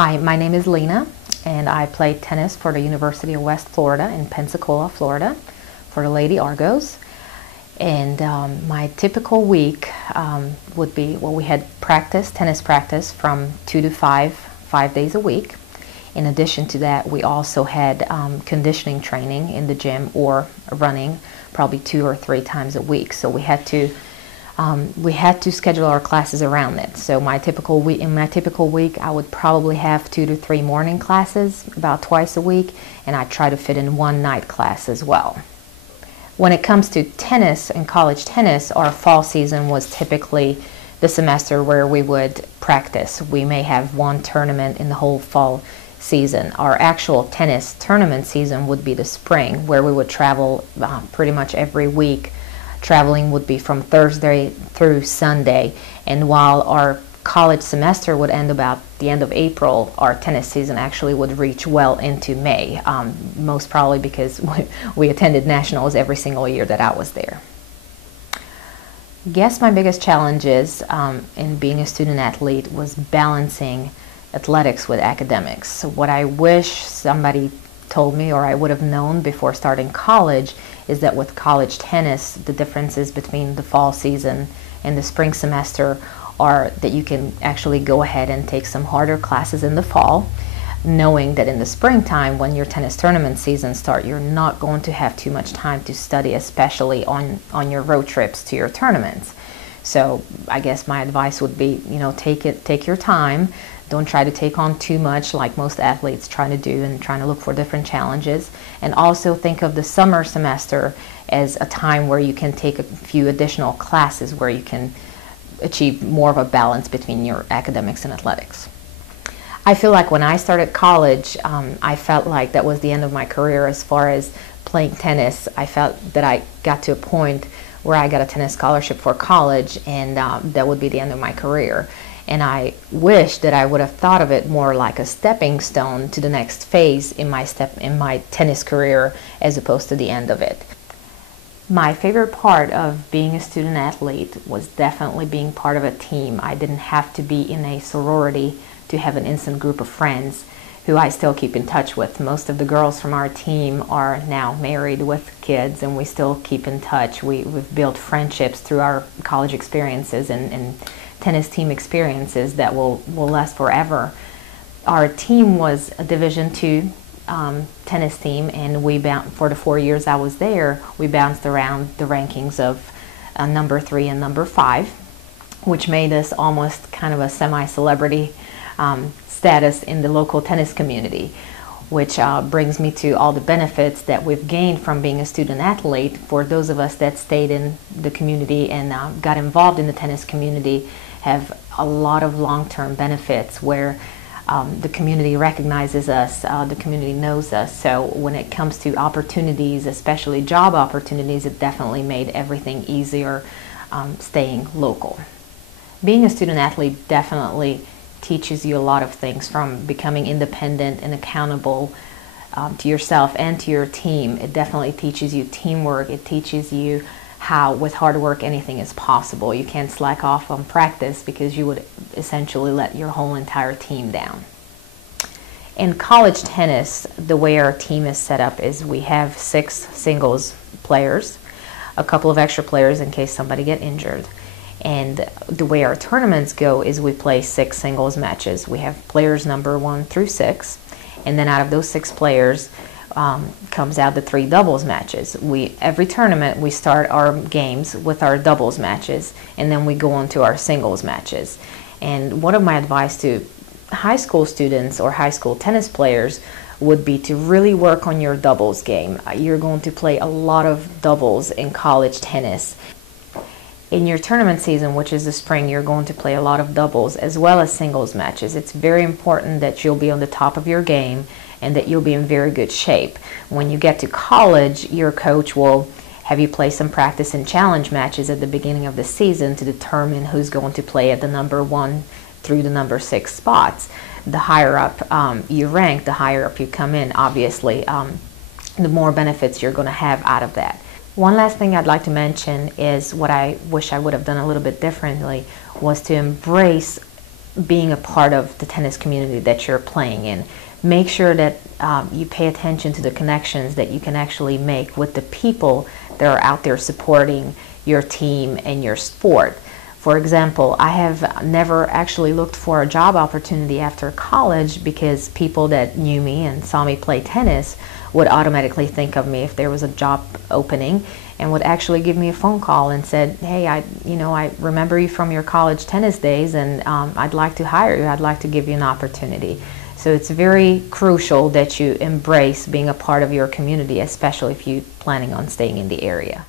Hi, my name is Lena, and I play tennis for the University of West Florida in Pensacola, Florida, for the Lady Argos. And my typical week would be, well, we had tennis practice from 2 to 5 days a week. In addition to that, we also had conditioning training in the gym or running probably 2 or 3 times a week. So we had to schedule our classes around it. So in my typical week, I would probably have 2 to 3 morning classes about twice a week, and I try to fit in 1 night class as well. When it comes to tennis and college tennis, our fall season was typically the semester where we would practice. We may have 1 tournament in the whole fall season. Our actual tennis tournament season would be the spring, where we would travel pretty much every week. Traveling would be from Thursday through Sunday, and while our college semester would end about the end of April, our tennis season actually would reach well into May, most probably because we attended nationals every single year that I was there. I guess my biggest challenges in being a student athlete was balancing athletics with academics. So what I wish somebody told me, or I would have known before starting college, is that with college tennis, the differences between the fall season and the spring semester are that you can actually go ahead and take some harder classes in the fall, knowing that in the springtime, when your tennis tournament season starts, you're not going to have too much time to study, especially on your road trips to your tournaments. So I guess my advice would be, take your time. Don't try to take on too much like most athletes try to do, and trying to look for different challenges. And also think of the summer semester as a time where you can take a few additional classes where you can achieve more of a balance between your academics and athletics. I feel like when I started college, I felt like that was the end of my career as far as playing tennis. I felt that I got to a point where I got a tennis scholarship for college, and that would be the end of my career. And I wish that I would have thought of it more like a stepping stone to the next phase in my tennis career, as opposed to the end of it. My favorite part of being a student athlete was definitely being part of a team. I didn't have to be in a sorority to have an instant group of friends who I still keep in touch with. Most of the girls from our team are now married with kids, and we still keep in touch. We've built friendships through our college experiences and tennis team experiences that will last forever. Our team was a Division II tennis team, and for the 4 years I was there, we bounced around the rankings of number 3 and number 5, which made us almost kind of a semi-celebrity status in the local tennis community, which brings me to all the benefits that we've gained from being a student athlete. For those of us that stayed in the community and got involved in the tennis community, have a lot of long-term benefits where the community recognizes us, the community knows us. So when it comes to opportunities, especially job opportunities, it definitely made everything easier staying local. Being a student athlete definitely teaches you a lot of things, from becoming independent and accountable to yourself and to your team. It definitely teaches you teamwork. It teaches you how with hard work anything is possible. You can't slack off on practice because you would essentially let your whole entire team down. In college tennis, the way our team is set up is we have 6 singles players, a couple of extra players in case somebody get injured. And the way our tournaments go is we play 6 singles matches. We have players number 1 through 6, and then out of those 6 players comes out the 3 doubles matches. Every tournament we start our games with our doubles matches, and then we go on to our singles matches. And one of my advice to high school students or high school tennis players would be to really work on your doubles game. You're going to play a lot of doubles in college tennis. In your tournament season, which is the spring, you're going to play a lot of doubles as well as singles matches. It's very important that you'll be on the top of your game and that you'll be in very good shape. When you get to college, your coach will have you play some practice and challenge matches at the beginning of the season to determine who's going to play at the number 1 through the number 6 spots. The higher up you rank, the higher up you come in, obviously, the more benefits you're going to have out of that. One last thing I'd like to mention is what I wish I would have done a little bit differently was to embrace being a part of the tennis community that you're playing in. Make sure that you pay attention to the connections that you can actually make with the people that are out there supporting your team and your sport. For example, I have never actually looked for a job opportunity after college because people that knew me and saw me play tennis would automatically think of me if there was a job opening, and would actually give me a phone call and said, hey, I remember you from your college tennis days, and I'd like to hire you. I'd like to give you an opportunity. So it's very crucial that you embrace being a part of your community, especially if you're planning on staying in the area.